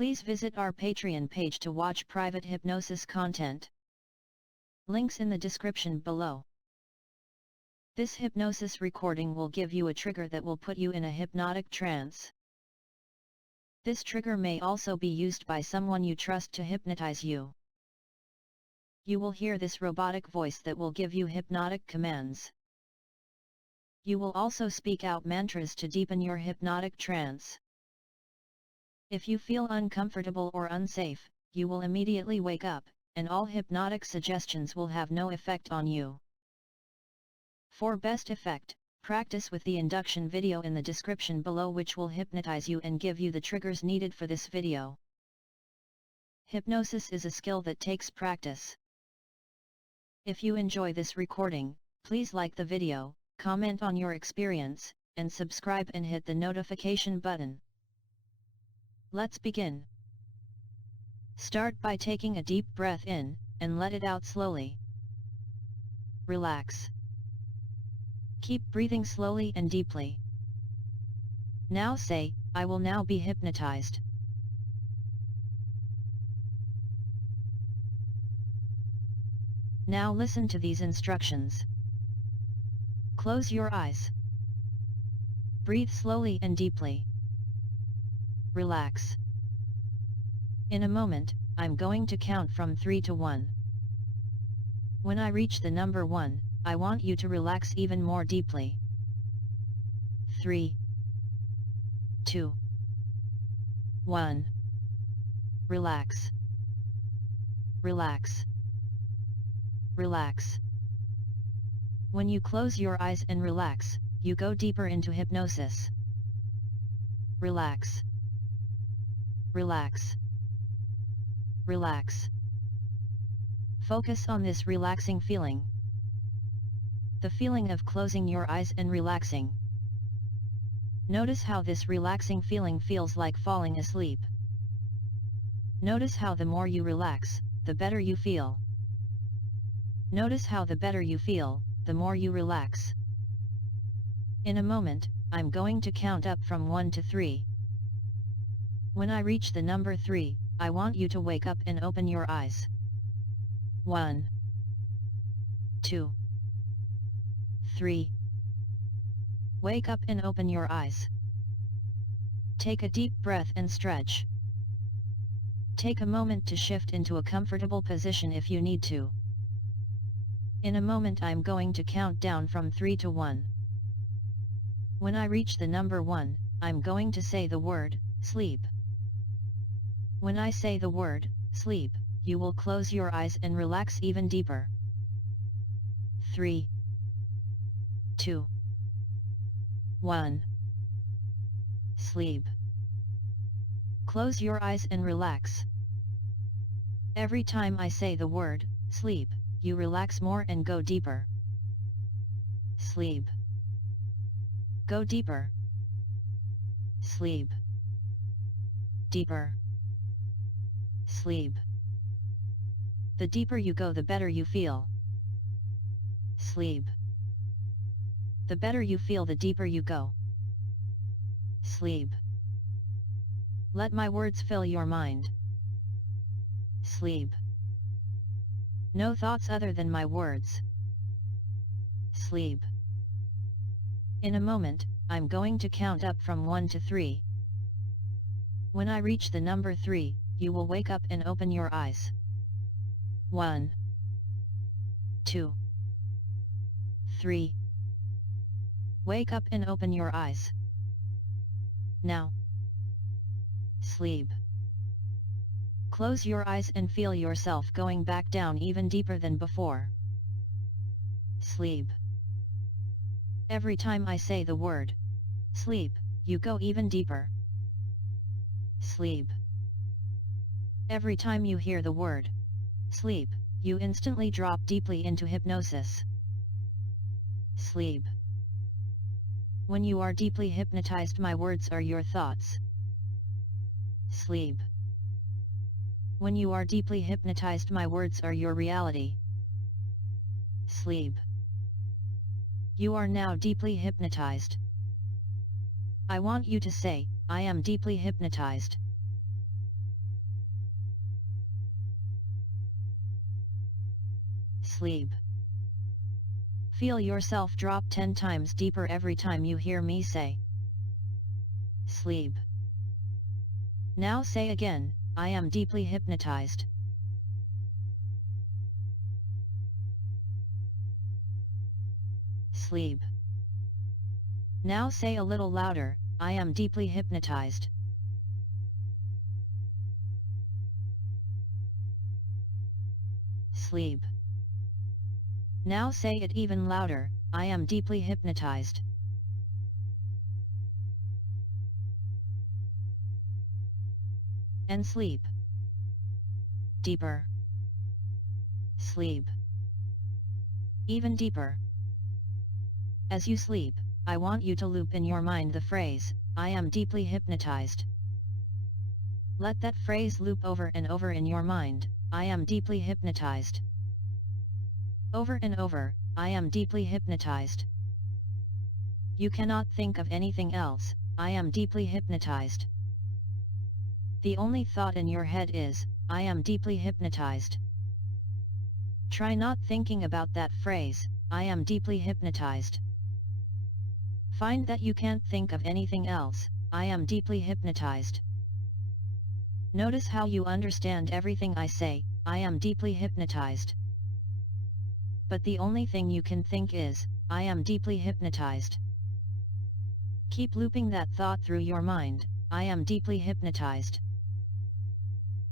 Please visit our Patreon page to watch private hypnosis content. Links in the description below. This hypnosis recording will give you a trigger that will put you in a hypnotic trance. This trigger may also be used by someone you trust to hypnotize you. You will hear this robotic voice that will give you hypnotic commands. You will also speak out mantras to deepen your hypnotic trance. If you feel uncomfortable or unsafe, you will immediately wake up, and all hypnotic suggestions will have no effect on you. For best effect, practice with the induction video in the description below, which will hypnotize you and give you the triggers needed for this video. Hypnosis is a skill that takes practice. If you enjoy this recording, please like the video, comment on your experience, and subscribe and hit the notification button. Let's begin. Start by taking a deep breath in, and let it out slowly. Relax. Keep breathing slowly and deeply. Now say, "I will now be hypnotized." Now listen to these instructions. Close your eyes. Breathe slowly and deeply. Relax. In a moment, I'm going to count from 3 to 1. When I reach the number 1, I want you to relax even more deeply. 3, 2, 1. Relax. Relax. Relax. When you close your eyes and relax, you go deeper into hypnosis. Relax. Relax. Relax. Focus on this relaxing feeling. The feeling of closing your eyes and relaxing. Notice how this relaxing feeling feels like falling asleep. Notice how the more you relax, the better you feel. Notice how the better you feel, the more you relax. In a moment, I'm going to count up from 1 to 3. When I reach the number 3, I want you to wake up and open your eyes. 1, 2, 3. Wake up and open your eyes. Take a deep breath and stretch. Take a moment to shift into a comfortable position if you need to. In a moment I'm going to count down from 3 to 1. When I reach the number 1, I'm going to say the word, sleep. When I say the word, sleep, you will close your eyes and relax even deeper. 3, 2, 1. Sleep. Close your eyes and relax. Every time I say the word, sleep, you relax more and go deeper. Sleep. Go deeper. Sleep. Deeper. Sleep. The deeper you go, the better you feel. Sleep. The better you feel, the deeper you go. Sleep. Let my words fill your mind. Sleep. No thoughts other than my words. Sleep. In a moment, I'm going to count up from 1 to 3. When I reach the number 3, you will wake up and open your eyes. 1, 2, 3. Wake up and open your eyes. Now. Sleep. Close your eyes and feel yourself going back down even deeper than before. Sleep. Every time I say the word, sleep, you go even deeper. Sleep. Every time you hear the word, sleep, you instantly drop deeply into hypnosis. Sleep. When you are deeply hypnotized, my words are your thoughts. Sleep. When you are deeply hypnotized, my words are your reality. Sleep. You are now deeply hypnotized. I want you to say, "I am deeply hypnotized." Sleep. Feel yourself drop 10 times deeper every time you hear me say sleep. Now say again, I am deeply hypnotized. Sleep. Now say a little louder, I am deeply hypnotized. Sleep. Now say it even louder, I am deeply hypnotized. And sleep. Deeper. Sleep. Even deeper. As you sleep, I want you to loop in your mind the phrase, I am deeply hypnotized. Let that phrase loop over and over in your mind, I am deeply hypnotized. Over and over, I am deeply hypnotized. You cannot think of anything else, I am deeply hypnotized. The only thought in your head is, I am deeply hypnotized. Try not thinking about that phrase, I am deeply hypnotized. Find that you can't think of anything else, I am deeply hypnotized. Notice how you understand everything I say, I am deeply hypnotized. But the only thing you can think is, I am deeply hypnotized. Keep looping that thought through your mind, I am deeply hypnotized.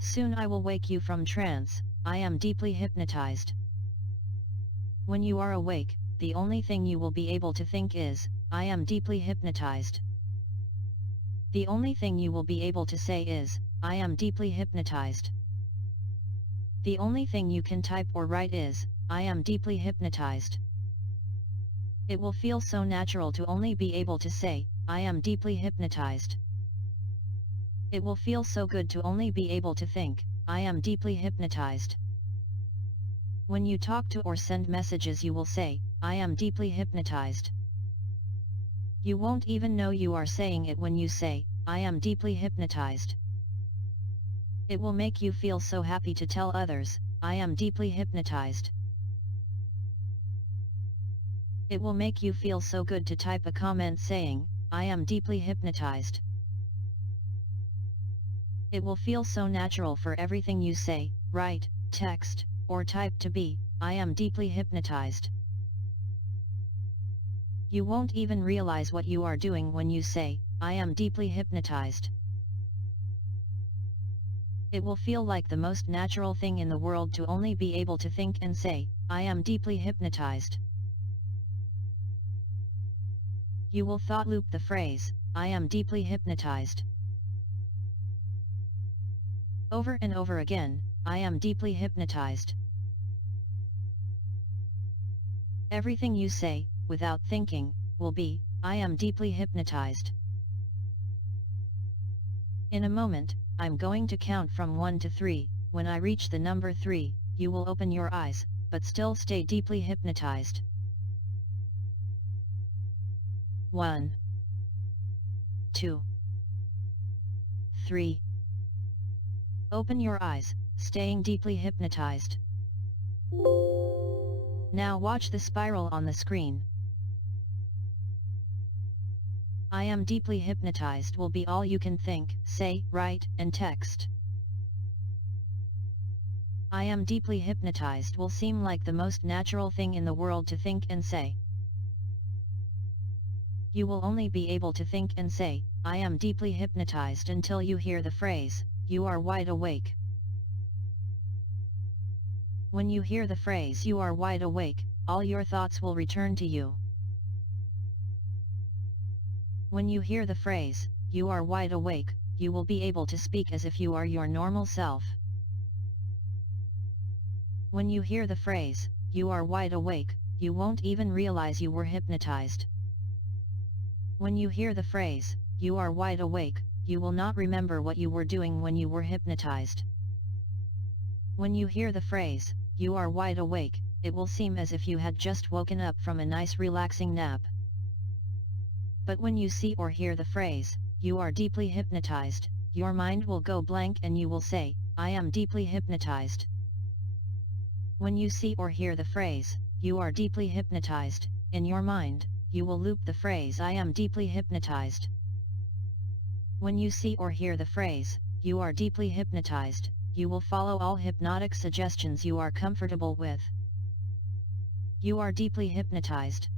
Soon I will wake you from trance, I am deeply hypnotized. When you are awake, the only thing you will be able to think is, I am deeply hypnotized. The only thing you will be able to say is, I am deeply hypnotized. The only thing you can type or write is, I am deeply hypnotized. It will feel so natural to only be able to say, I am deeply hypnotized. It will feel so good to only be able to think, I am deeply hypnotized. When you talk to or send messages you will say, I am deeply hypnotized. You won't even know you are saying it when you say, I am deeply hypnotized. It will make you feel so happy to tell others, I am deeply hypnotized. It will make you feel so good to type a comment saying, I am deeply hypnotized. It will feel so natural for everything you say, write, text, or type to be, I am deeply hypnotized. You won't even realize what you are doing when you say, I am deeply hypnotized. It will feel like the most natural thing in the world to only be able to think and say, I am deeply hypnotized. You will thought loop the phrase, I am deeply hypnotized. Over and over again, I am deeply hypnotized. Everything you say, without thinking, will be, I am deeply hypnotized. In a moment, I'm going to count from 1 to 3, when I reach the number 3, you will open your eyes, but still stay deeply hypnotized. 1, 2, 3. Open your eyes, staying deeply hypnotized. Now watch the spiral on the screen. I am deeply hypnotized will be all you can think, say, write, and text. I am deeply hypnotized will seem like the most natural thing in the world to think and say. You will only be able to think and say, I am deeply hypnotized until you hear the phrase, you are wide awake. When you hear the phrase you are wide awake, all your thoughts will return to you. When you hear the phrase, you are wide awake, you will be able to speak as if you are your normal self. When you hear the phrase, you are wide awake, you won't even realize you were hypnotized. When you hear the phrase, you are wide awake, you will not remember what you were doing when you were hypnotized. When you hear the phrase, you are wide awake, it will seem as if you had just woken up from a nice relaxing nap. But when you see or hear the phrase, you are deeply hypnotized, your mind will go blank and you will say, I am deeply hypnotized. When you see or hear the phrase, "You are deeply hypnotized," in your mind, you will loop the phrase, "I am deeply hypnotized." When you see or hear the phrase, "You are deeply hypnotized," you will follow all hypnotic suggestions you are comfortable with. You are deeply hypnotized.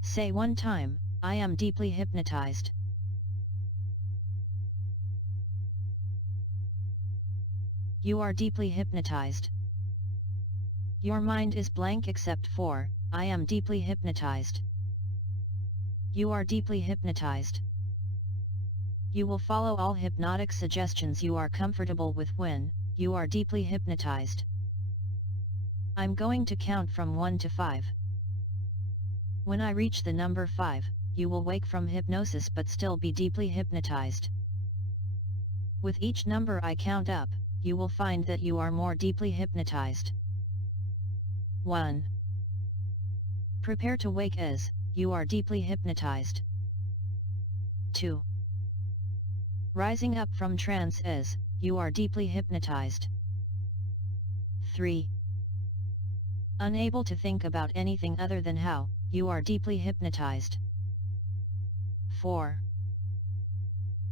Say one time, "I am deeply hypnotized." You are deeply hypnotized. Your mind is blank except for, "I am deeply hypnotized." You are deeply hypnotized. You will follow all hypnotic suggestions you are comfortable with when you are deeply hypnotized. I'm going to count from 1 to 5. When I reach the number 5, you will wake from hypnosis but still be deeply hypnotized. With each number I count up, you will find that you are more deeply hypnotized. 1. Prepare to wake as, you are deeply hypnotized. 2. Rising up from trance as, you are deeply hypnotized. 3. Unable to think about anything other than how, you are deeply hypnotized. 4.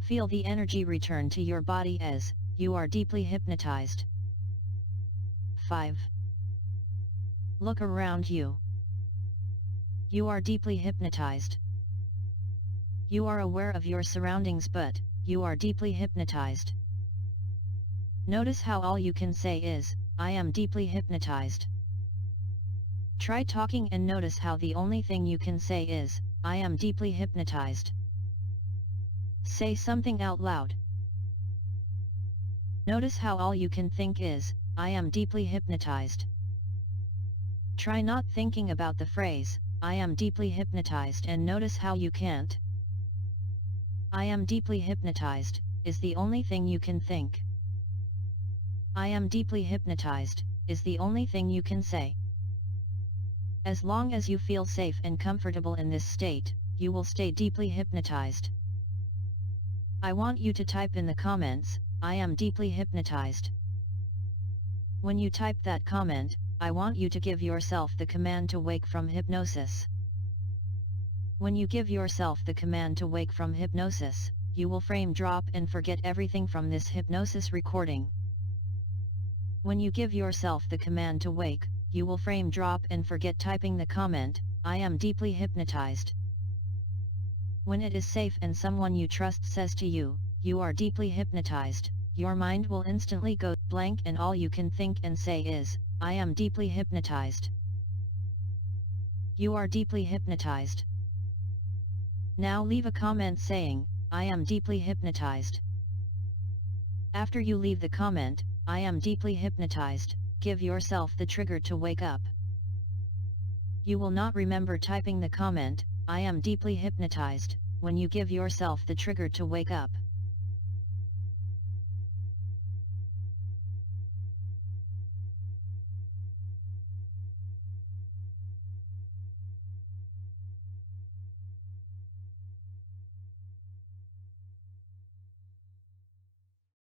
Feel the energy return to your body as, you are deeply hypnotized. 5. Look around you. You are deeply hypnotized. You are aware of your surroundings but, you are deeply hypnotized. Notice how all you can say is, "I am deeply hypnotized." Try talking and notice how the only thing you can say is, "I am deeply hypnotized." Say something out loud. Notice how all you can think is, "I am deeply hypnotized." Try not thinking about the phrase, "I am deeply hypnotized," and notice how you can't. "I am deeply hypnotized," is the only thing you can think. "I am deeply hypnotized," is the only thing you can say. As long as you feel safe and comfortable in this state, you will stay deeply hypnotized. I want you to type in the comments, "I am deeply hypnotized." When you type that comment, I want you to give yourself the command to wake from hypnosis. When you give yourself the command to wake from hypnosis, you will frame drop and forget everything from this hypnosis recording. When you give yourself the command to wake, you will frame drop and forget typing the comment, "I am deeply hypnotized." When it is safe and someone you trust says to you, "You are deeply hypnotized," your mind will instantly go blank and all you can think and say is, "I am deeply hypnotized." You are deeply hypnotized. Now leave a comment saying, "I am deeply hypnotized." After you leave the comment, "I am deeply hypnotized," give yourself the trigger to wake up. You will not remember typing the comment, "I am deeply hypnotized," when you give yourself the trigger to wake up.